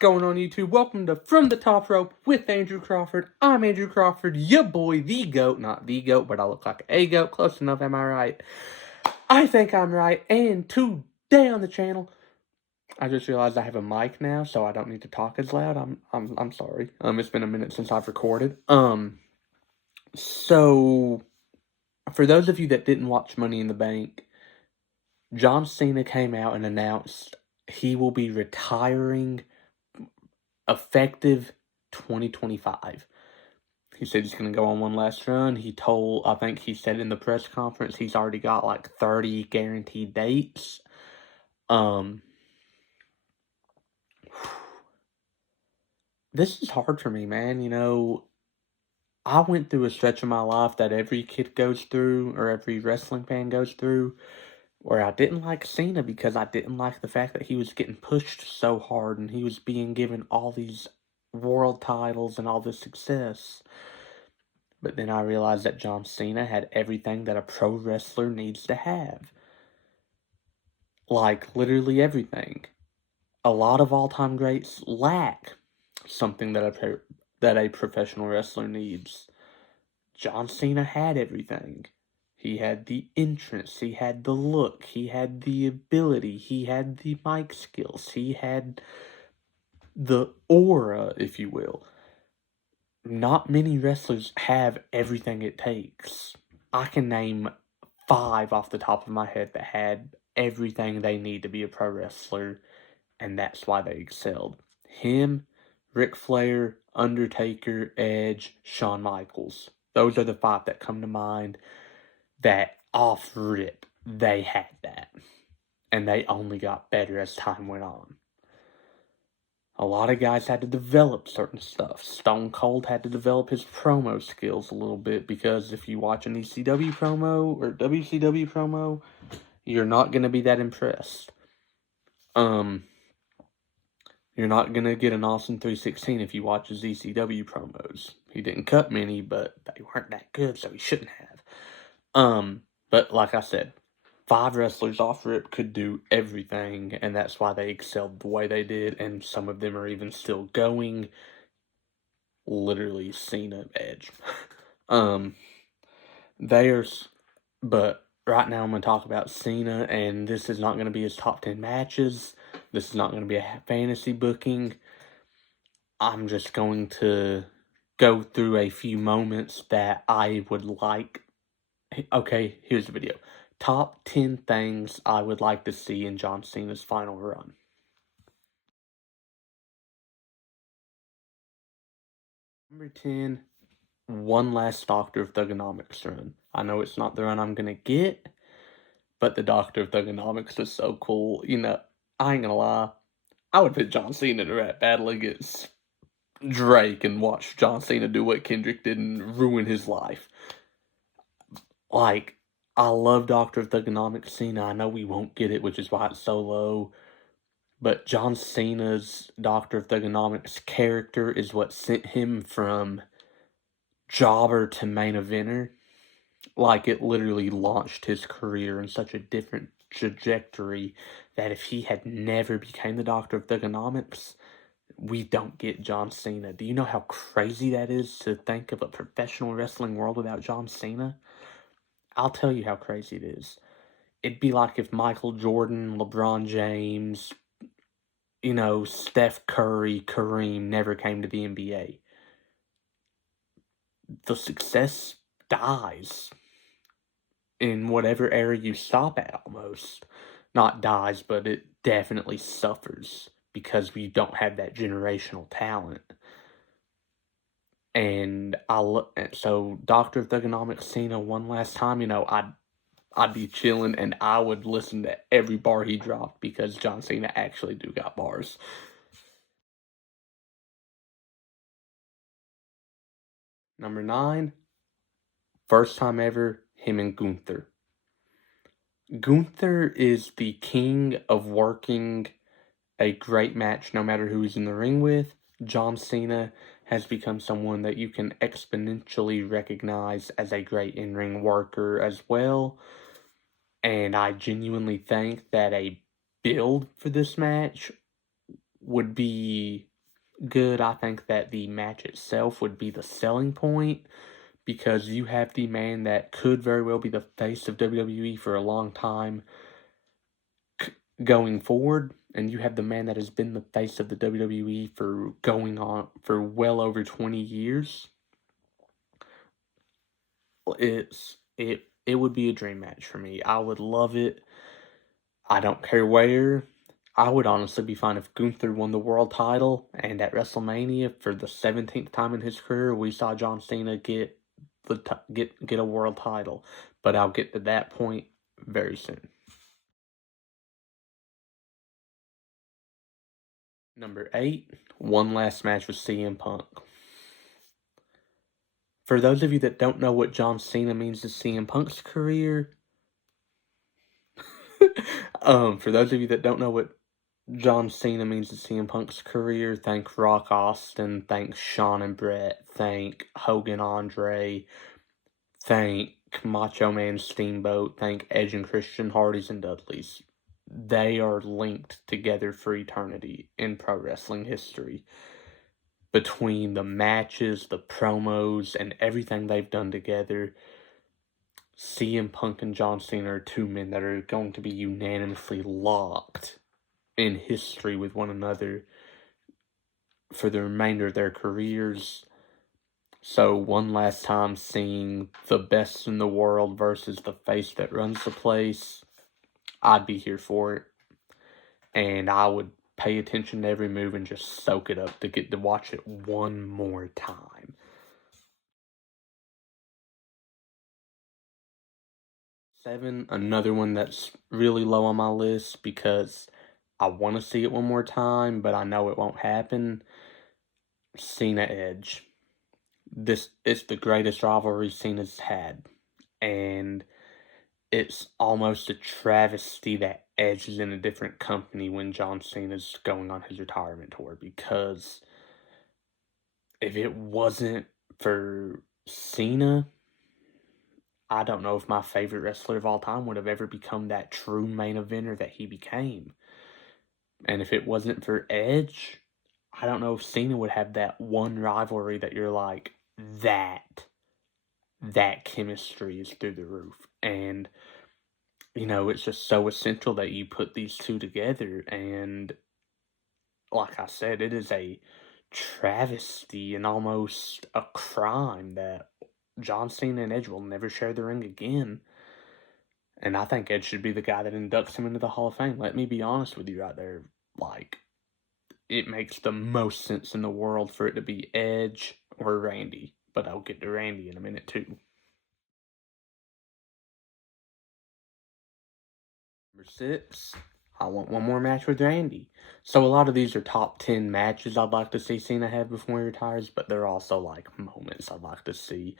going on YouTube? Welcome to From the Top Rope with Andrew Crawford. I'm Andrew Crawford, your boy, the GOAT. Not the GOAT, but I look like a GOAT. Close enough, am I right? I think I'm right. And today on the channel, I just realized I have a mic now, so I don't need to talk as loud. I'm sorry. It's been a minute since I've recorded. So for those of you that didn't watch Money in the Bank, John Cena came out and announced he will be retiring effective 2025. He said he's going to go on one last run. I think he said in the press conference, he's already got like 30 guaranteed dates. This is hard for me, man. You know, I went through a stretch of my life that every kid goes through, or every wrestling fan goes through, where I didn't like Cena because I didn't like the fact that he was getting pushed so hard and he was being given all these world titles and all this success. But then I realized that John Cena had everything that a pro wrestler needs to have. Like, literally everything. A lot of all-time greats lack something that a professional wrestler needs. John Cena had everything. He had the entrance, he had the look, he had the ability, he had the mic skills, he had the aura, if you will. Not many wrestlers have everything it takes. I can name 5 off the top of my head that had everything they need to be a pro wrestler, and that's why they excelled. Him, Ric Flair, Undertaker, Edge, Shawn Michaels. Those are the 5 that come to mind that off rip, they had that. And they only got better as time went on. A lot of guys had to develop certain stuff. Stone Cold had to develop his promo skills a little bit, because if you watch an ECW promo or WCW promo, you're not going to be that impressed. You're not going to get an Austin 316 if you watch his ECW promos. He didn't cut many, but they weren't that good, so he shouldn't have. But like I said, 5 wrestlers off rip could do everything, and that's why they excelled the way they did, and some of them are even still going. Literally, Cena, Edge. But right now I'm going to talk about Cena, and this is not going to be his top 10 matches. This is not going to be a fantasy booking. I'm just going to go through a few moments that I would like. Okay, here's the video. Top 10 things I would like to see in John Cena's final run. Number 10, one last Doctor of Thugonomics run. I know it's not the run I'm going to get, but the Doctor of Thugonomics was so cool. You know, I ain't going to lie. I would put John Cena in a rap battle against Drake and watch John Cena do what Kendrick did and ruin his life. Like, I love Doctor of Thugonomics Cena. I know we won't get it, which is why it's so low. But John Cena's Doctor of Thugonomics character is what sent him from jobber to main eventer. Like, it literally launched his career in such a different trajectory that if he had never became the Doctor of Thugonomics, we don't get John Cena. Do you know how crazy that is to think of a professional wrestling world without John Cena? I'll tell you how crazy it is. It'd be like if Michael Jordan, LeBron James, you know, Steph Curry, Kareem never came to the NBA. The success dies in whatever era you stop at, almost. Not dies, but it definitely suffers because we don't have that generational talent. And so Doctor of Thugonomics Cena one last time, you know, I'd be chilling and I would listen to every bar he dropped because John Cena actually do got bars. Number 9, first time ever, him and Gunther. Gunther is the king of working a great match no matter who he's in the ring with. John Cena has become someone that you can exponentially recognize as a great in-ring worker as well. And I genuinely think that a build for this match would be good. I think that the match itself would be the selling point, because you have the man that could very well be the face of WWE for a long time going forward, and you have the man that has been the face of the WWE for going on for well over 20 years. It would be a dream match for me. I would love it. I don't care where. I would honestly be fine if Gunther won the world title, and at WrestleMania for the 17th time in his career, we saw John Cena get a world title. But I'll get to that point very soon. Number 8, one last match with CM Punk. For those of you that don't know what John Cena means to CM Punk's career, for those of you that don't know what John Cena means to CM Punk's career, thank Rock Austin, thank Shawn and Brett, thank Hogan Andre, thank Macho Man Steamboat, thank Edge and Christian, Hardys and Dudleys. They are linked together for eternity in pro wrestling history. Between the matches, the promos, and everything they've done together, CM Punk and John Cena are two men that are going to be unanimously locked in history with one another for the remainder of their careers. So one last time seeing the best in the world versus the face that runs the place, I'd be here for it. And I would pay attention to every move and just soak it up to get to watch it one more time. 7, another one that's really low on my list because I want to see it one more time, but I know it won't happen. Cena Edge. It's the greatest rivalry Cena's had, and it's almost a travesty that Edge is in a different company when John Cena's going on his retirement tour, because if it wasn't for Cena, I don't know if my favorite wrestler of all time would have ever become that true main eventer that he became. And if it wasn't for Edge, I don't know if Cena would have that one rivalry that you're like, that chemistry is through the roof. And, it's just so essential that you put these two together. And like I said, it is a travesty and almost a crime that John Cena and Edge will never share the ring again. And I think Edge should be the guy that inducts him into the Hall of Fame. Let me be honest with you right there. Like, it makes the most sense in the world for it to be Edge or Randy. But I'll get to Randy in a minute too. Number 6, I want one more match with Randy. So a lot of these are top 10 matches I'd like to see Cena have before he retires, but they're also like moments I'd like to see.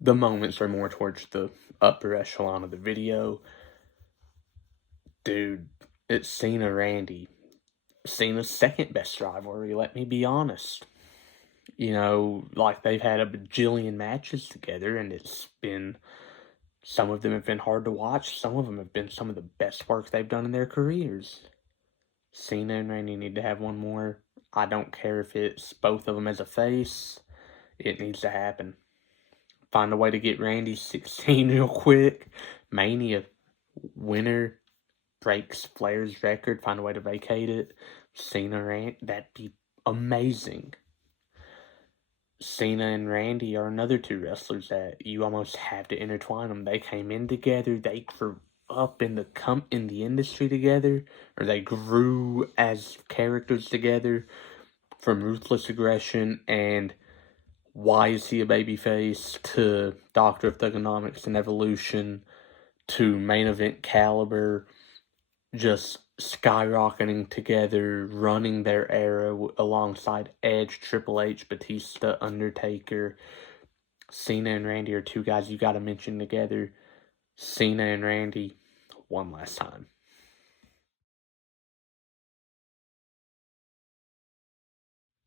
The moments are more towards the upper echelon of the video. Dude, it's Cena Randy. Cena's second best rivalry, let me be honest. Like they've had a bajillion matches together, and some of them have been hard to watch. Some of them have been some of the best work they've done in their careers. Cena and Randy need to have one more. I don't care if it's both of them as a face. It needs to happen. Find a way to get Randy 16 real quick. Mania winner breaks Flair's record. Find a way to vacate it. Cena Randy, that'd be amazing. Cena and Randy are another two wrestlers that you almost have to intertwine them. They came in together. They grew up in the industry together, or they grew as characters together, from Ruthless Aggression and Why Is He a Babyface to Doctor of Theonomics and Evolution to Main Event Caliber, just skyrocketing together, running their era alongside Edge, Triple H, Batista, Undertaker. Cena and Randy are two guys you gotta mention together. Cena and Randy, one last time.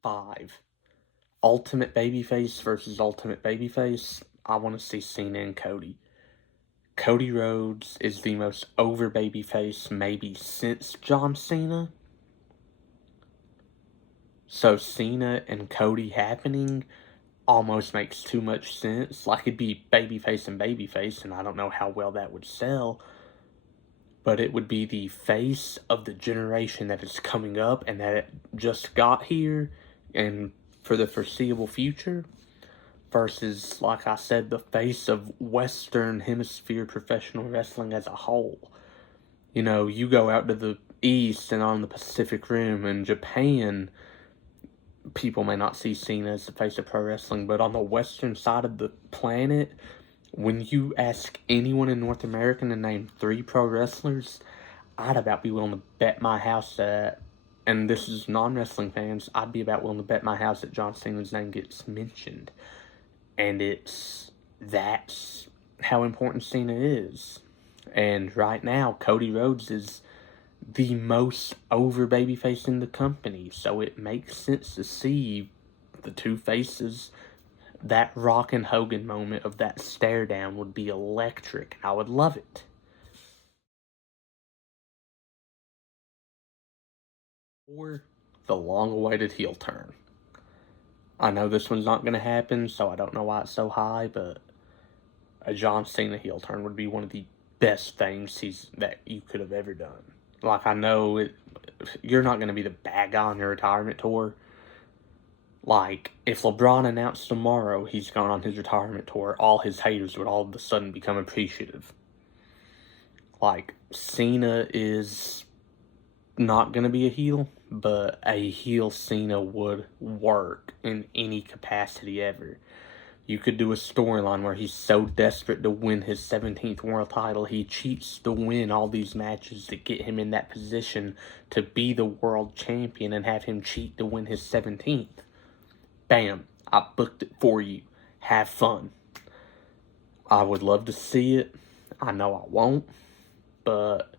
5, Ultimate Babyface versus Ultimate Babyface. I want to see Cena and Cody. Cody Rhodes is the most over babyface maybe since John Cena. So Cena and Cody happening almost makes too much sense. Like, it'd be babyface and babyface, and I don't know how well that would sell, but it would be the face of the generation that is coming up and that it just got here and for the foreseeable future, versus, like I said, the face of Western Hemisphere professional wrestling as a whole. You know, you go out to the East and on the Pacific Rim and Japan, people may not see Cena as the face of pro wrestling, but on the Western side of the planet, when you ask anyone in North America to name 3 pro wrestlers, I'd about be willing to bet my house that, and this is non-wrestling fans, I'd be about willing to bet my house that John Cena's name gets mentioned. And that's how important Cena is. And right now, Cody Rhodes is the most over babyface in the company, so it makes sense to see the two faces. That Rock and Hogan moment of that stare down would be electric. I would love it. Or the long-awaited heel turn. I know this one's not going to happen, so I don't know why it's so high, but a John Cena heel turn would be one of the best things that you could have ever done. Like, I know you're not going to be the bad guy on your retirement tour. Like, if LeBron announced tomorrow he's gone on his retirement tour, all his haters would all of a sudden become appreciative. Like, Cena is not going to be a heel, but a heel Cena would work in any capacity ever. You could do a storyline where he's so desperate to win his 17th world title, he cheats to win all these matches to get him in that position to be the world champion and have him cheat to win his 17th. Bam, I booked it for you. Have fun. I would love to see it. I know I won't, but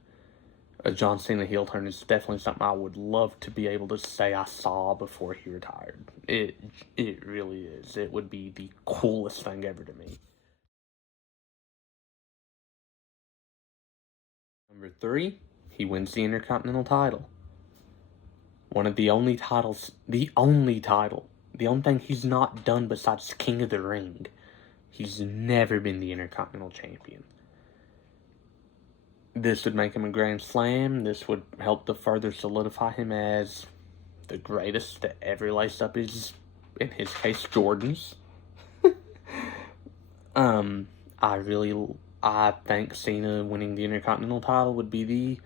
a John Cena heel turn is definitely something I would love to be able to say I saw before he retired. It really is. It would be the coolest thing ever to me. Number 3, he wins the Intercontinental title. One of the only titles, the only thing he's not done besides King of the Ring. He's never been the Intercontinental Champion. This would make him a Grand Slam. This would help to further solidify him as the greatest to ever lace up his, in his case, Jordans. I think Cena winning the Intercontinental title would be the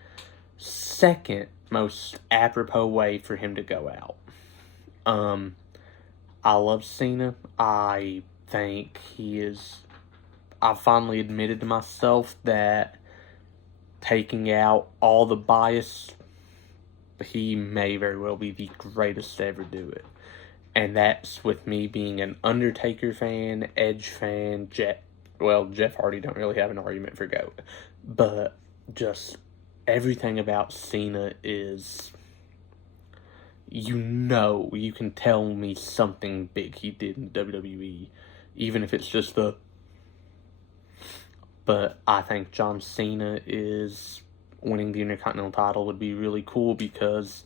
second most apropos way for him to go out. I love Cena. I think I finally admitted to myself that taking out all the bias, he may very well be the greatest to ever do it. And that's with me being an Undertaker fan, Edge fan, Jeff Hardy don't really have an argument for GOAT. But just everything about Cena is, you can tell me something big he did in WWE, even if it's just but I think John Cena is winning the Intercontinental title would be really cool, because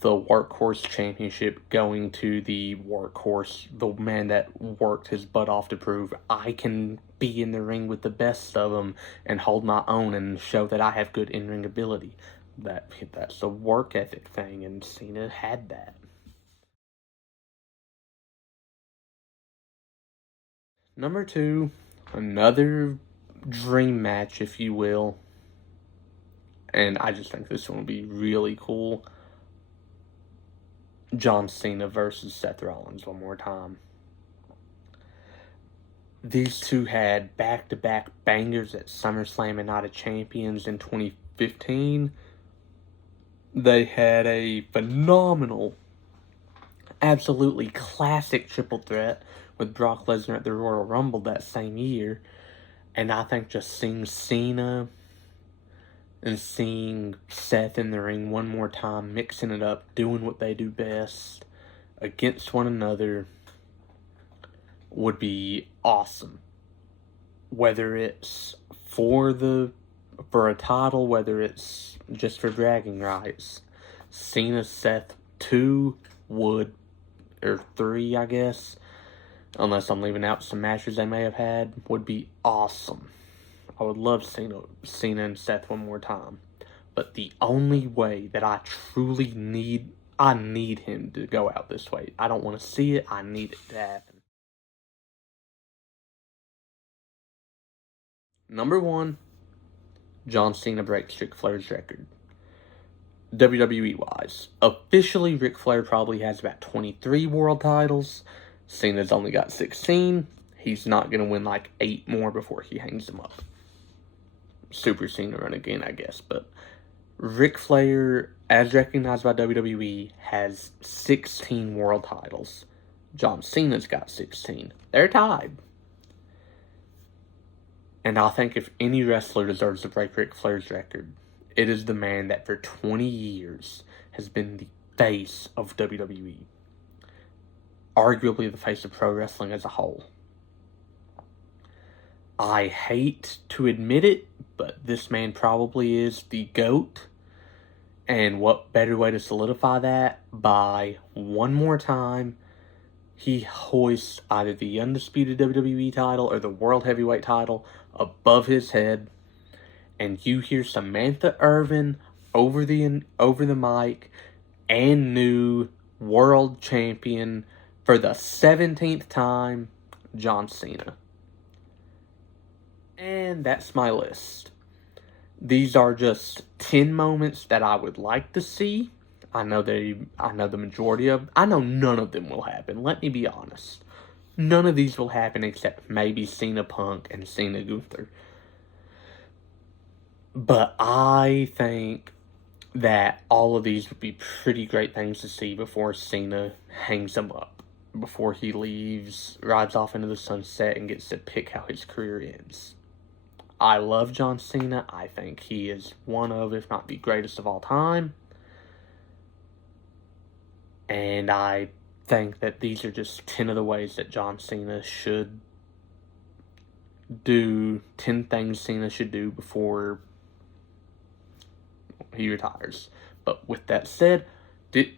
the Workhorse Championship going to the Workhorse, the man that worked his butt off to prove I can be in the ring with the best of them and hold my own and show that I have good in-ring ability. That's a work ethic thing, and Cena had that. Number 2, another dream match, if you will, and I just think this one will be really cool. John Cena versus Seth Rollins one more time. These two had back-to-back bangers at SummerSlam and Night of Champions in 2015. They had a phenomenal, absolutely classic triple threat with Brock Lesnar at the Royal Rumble that same year. And I think just seeing Cena and seeing Seth in the ring one more time, mixing it up, doing what they do best against one another, would be awesome. Whether it's for a title, whether it's just for bragging rights. Cena, Seth, 2 would, or 3, I guess, unless I'm leaving out some matches they may have had, would be awesome. I would love Cena and Seth one more time. But the only way that I truly need him to go out this way. I don't want to see it. I need it to happen. Number 1, John Cena breaks Ric Flair's record. WWE-wise. Officially, Ric Flair probably has about 23 world titles. Cena's only got 16. He's not going to win like 8 more before he hangs them up. Super Cena run again, I guess. But Ric Flair, as recognized by WWE, has 16 world titles. John Cena's got 16. They're tied. And I think if any wrestler deserves to break Ric Flair's record, it is the man that for 20 years has been the face of WWE. Arguably the face of pro wrestling as a whole. I hate to admit it, but this man probably is the GOAT. And what better way to solidify that by one more time he hoists either the undisputed WWE title or the World Heavyweight title above his head, and you hear Samantha Irvin over the mic and new world champion for the 17th time, John Cena. And that's my list. These are just 10 moments that I would like to see. I know the majority of... I know none of them will happen. Let me be honest. None of these will happen except maybe Cena Punk and Cena Gunther. But I think that all of these would be pretty great things to see before Cena hangs them up. Before he leaves, rides off into the sunset, and gets to pick how his career ends. I love John Cena. I think he is one of, if not the greatest of all time. And I think that these are just 10 of the ways that John Cena should do, 10 things Cena should do before he retires. But with that said,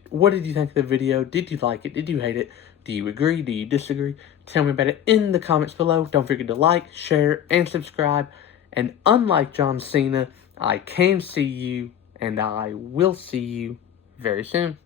what did you think of the video? Did you like it? Did you hate it? Do you agree? Do you disagree? Tell me about it in the comments below. Don't forget to like, share, and subscribe. And unlike John Cena, I can see you, and I will see you very soon.